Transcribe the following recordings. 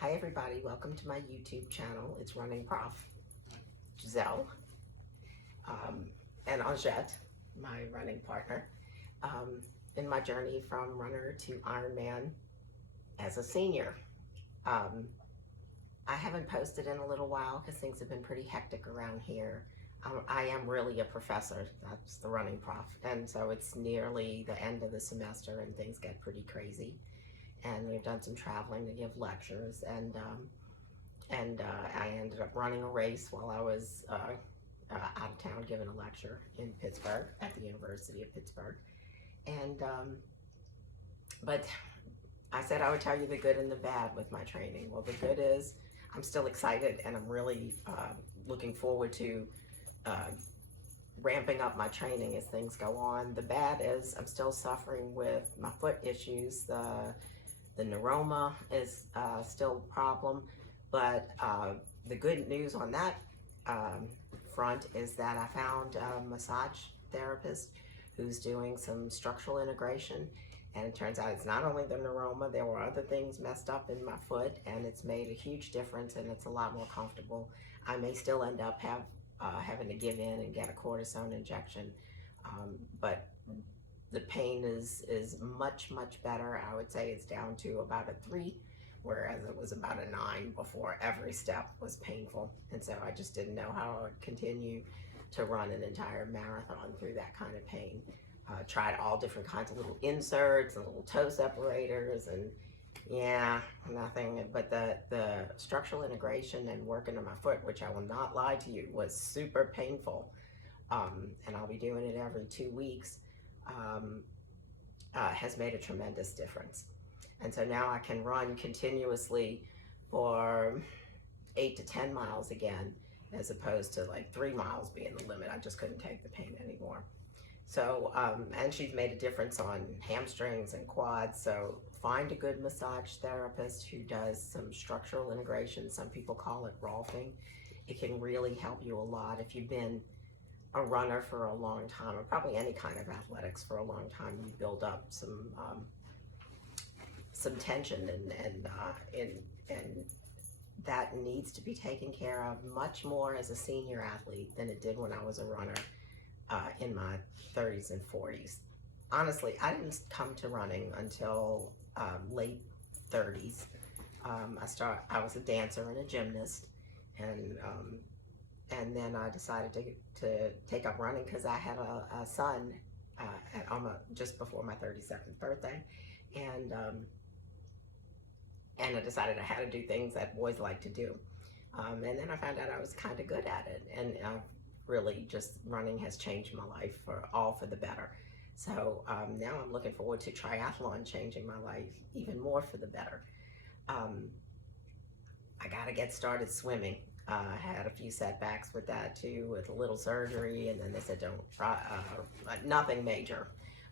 Hi everybody, welcome to my YouTube channel. It's Running Prof. Giselle um, and Angette, my running partner, in my journey from runner to Ironman as a senior. Um, I haven't posted in a little while because things have been pretty hectic around here. I am really a professor, that's the running prof, and so it's nearly the end of the semester and things get pretty crazy. And we've done some traveling to give lectures, and I ended up running a race while I was out of town giving a lecture in Pittsburgh at the University of Pittsburgh. And but I said I would tell you the good and the bad with my training. Well, the good is I'm still excited and I'm really looking forward to ramping up my training as things go on. The bad is I'm still suffering with my foot issues. The neuroma is still a problem, but the good news on that front is that I found a massage therapist who's doing some structural integration, and it turns out it's not only the neuroma, there were other things messed up in my foot, and it's made a huge difference and it's a lot more comfortable. I may still end up having to give in and get a cortisone injection, but the pain is much better. I would say it's down to about a 3, whereas it was about a 9 before. Every step was painful, and so I just didn't know how I would continue to run an entire marathon through that kind of pain. Tried all different kinds of little inserts and little toe separators, and yeah, nothing. But the structural integration and working on my foot, which I will not lie to you, was super painful. And I'll be doing it every 2 weeks. Has made a tremendous difference. And so now I can run continuously for 8 to 10 miles again, as opposed to like 3 miles being the limit. I just couldn't take the pain anymore. So, and she's made a difference on hamstrings and quads. So find a good massage therapist who does some structural integration. Some people call it Rolfing. It can really help you a lot if you've been a runner for a long time, or probably any kind of athletics for a long time. You build up some tension, and that needs to be taken care of much more as a senior athlete than it did when I was a runner in my 30s and 40s. Honestly, I didn't come to running until late 30s. I was a dancer and a gymnast, and then I decided to take up running because I had a son at just before my 32nd birthday, and I decided I had to do things that boys like to do. And then I found out I was kind of good at it, and really just running has changed my life for the better. So now I'm looking forward to triathlon changing my life even more for the better. I got to get started swimming. I had a few setbacks with that too, with a little surgery, and then they said don't try, nothing major.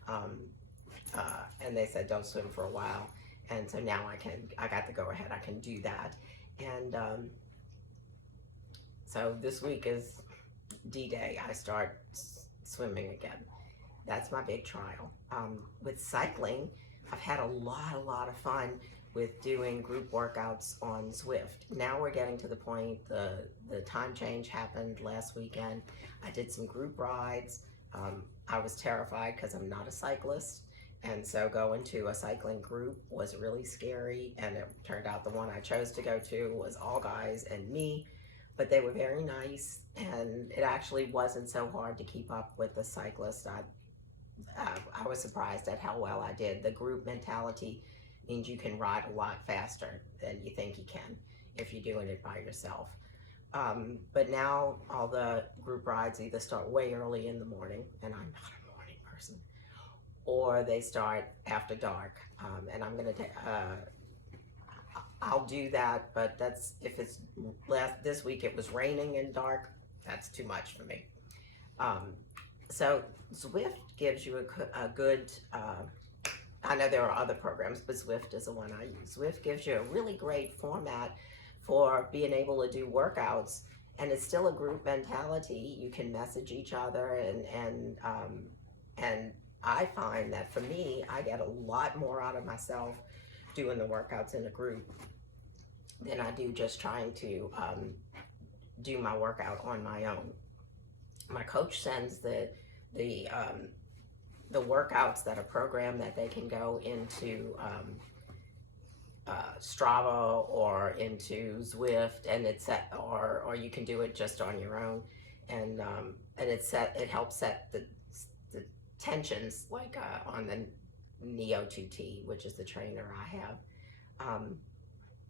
And they said don't swim for a while. And so now I got to go ahead, I can do that. And so this week is D-Day, I start swimming again. That's my big trial. With cycling, I've had a lot of fun with doing group workouts on Zwift. Now we're getting to the point, the time change happened last weekend. I did some group rides. I was terrified because I'm not a cyclist, and so going to a cycling group was really scary, and it turned out the one I chose to go to was all guys and me, but they were very nice, and it actually wasn't so hard to keep up with the cyclists. I was surprised at how well I did. The group mentality means you can ride a lot faster than you think you can if you're doing it by yourself. But now all the group rides either start way early in the morning, and I'm not a morning person, or they start after dark. And I'm gonna I'll do that, but that's if it's this week it was raining and dark, that's too much for me. So Zwift gives you a good, I know there are other programs, but Zwift is the one I use. Zwift gives you a really great format for being able to do workouts, and it's still a group mentality. You can message each other, and I find that for me, I get a lot more out of myself doing the workouts in a group than I do just trying to do my workout on my own. My coach sends the workouts that are programmed that they can go into Strava or into Zwift, and it's set, or you can do it just on your own, and it helps set the tensions like on the Neo 2T, which is the trainer I have.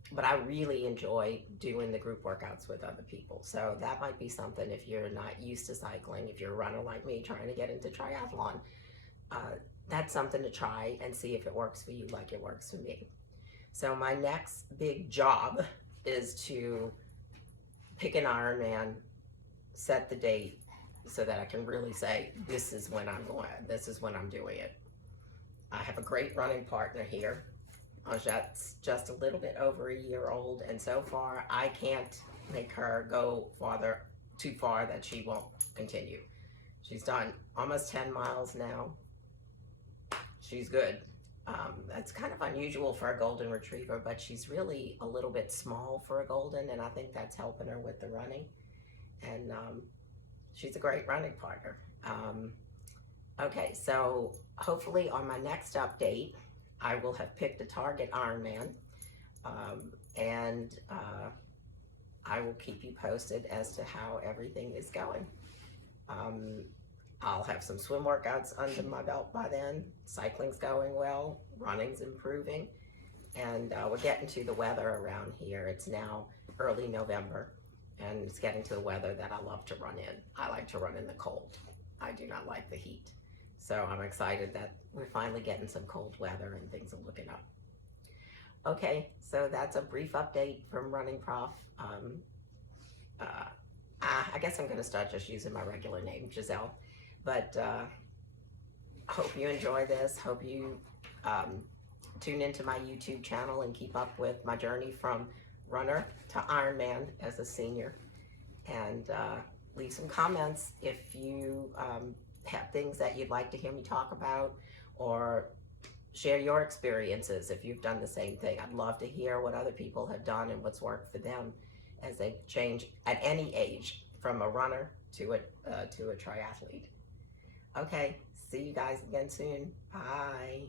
But I really enjoy doing the group workouts with other people. So that might be something if you're not used to cycling, if you're a runner like me trying to get into triathlon, that's something to try and see if it works for you like it works for me. So my next big job is to pick an Ironman, set the date so that I can really say, this is when I'm going, this is when I'm doing it. I have a great running partner here. Anjette's just a little bit over a year old, and so far I can't make her go too far that she won't continue. She's done almost 10 miles now. She's good. That's kind of unusual for a golden retriever, but she's really a little bit small for a golden, and I think that's helping her with the running. And she's a great running partner. Okay, so hopefully on my next update, I will have picked a target Ironman, and I will keep you posted as to how everything is going. I'll have some swim workouts under my belt by then. Cycling's going well, running's improving, and we're getting to the weather around here. It's now early November, and it's getting to the weather that I love to run in. I like to run in the cold. I do not like the heat. So I'm excited that we're finally getting some cold weather and things are looking up. Okay, so that's a brief update from Running Prof. I guess I'm gonna start just using my regular name, Giselle. But hope you enjoy this. Hope you tune into my YouTube channel and keep up with my journey from runner to Ironman as a senior. And leave some comments if you have things that you'd like to hear me talk about, or share your experiences if you've done the same thing. I'd love to hear what other people have done and what's worked for them as they change at any age from a runner to a triathlete. Okay, see you guys again soon. Bye.